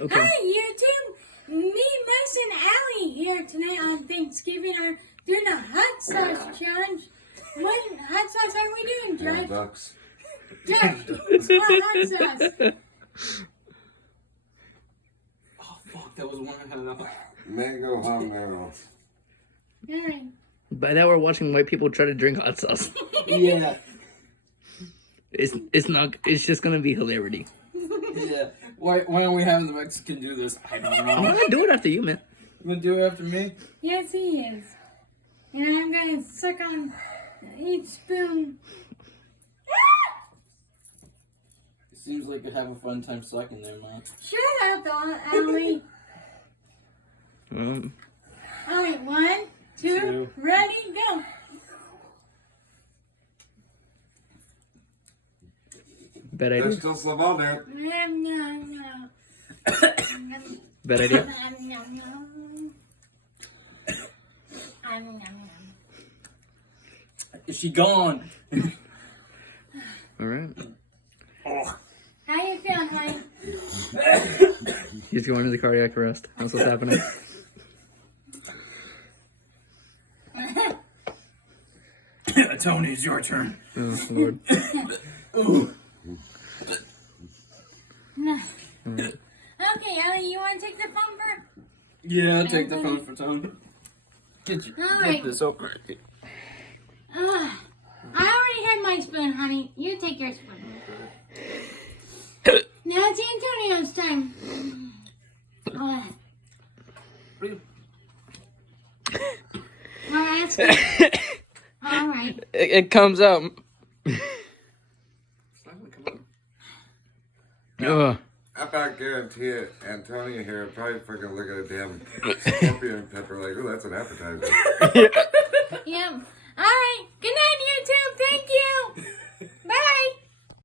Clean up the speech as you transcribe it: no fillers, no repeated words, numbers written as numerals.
Okay. Hi, YouTube. Me, Max, and Allie here tonight on Thanksgiving are doing a hot sauce challenge. What hot sauce are we doing, Judge? Ducks. Judge, what hot sauce? Oh, fuck, that was one I had enough. Mango habanero. Alright. By that, we're watching white people try to drink hot sauce. Yeah, It's not. It's just gonna be hilarity. yeah. Why aren't we having the Mexican do this? I don't I'm know. gonna do it after you, man. You gonna do it after me? Yes, he is. And I'm gonna suck on each spoon. It seems like I have a fun time sucking there, man. Shut up, Allie. Alright, 1, 2, ready, go. Bad There's idea. still some on there. Nom, nom, nom. Bad idea. Nom, nom, nom. Nom, nom, nom. Is she gone? All right. How you feeling, honey? He's going into cardiac arrest. That's what's happening. Tony, it's your turn. Oh Lord. Ooh. No. Okay, Ellie, you want to take the bumper? Yeah, take the phone for Tony. Get Alright. this over. I already had my spoon, honey. You take your spoon. Now it's Antonio's time. Well, that's good. All right. It comes out. Ugh. I about guarantee it. Antonio here would probably freaking look at a damn scorpion pepper like, oh, that's an appetizer. Yep. All right. Good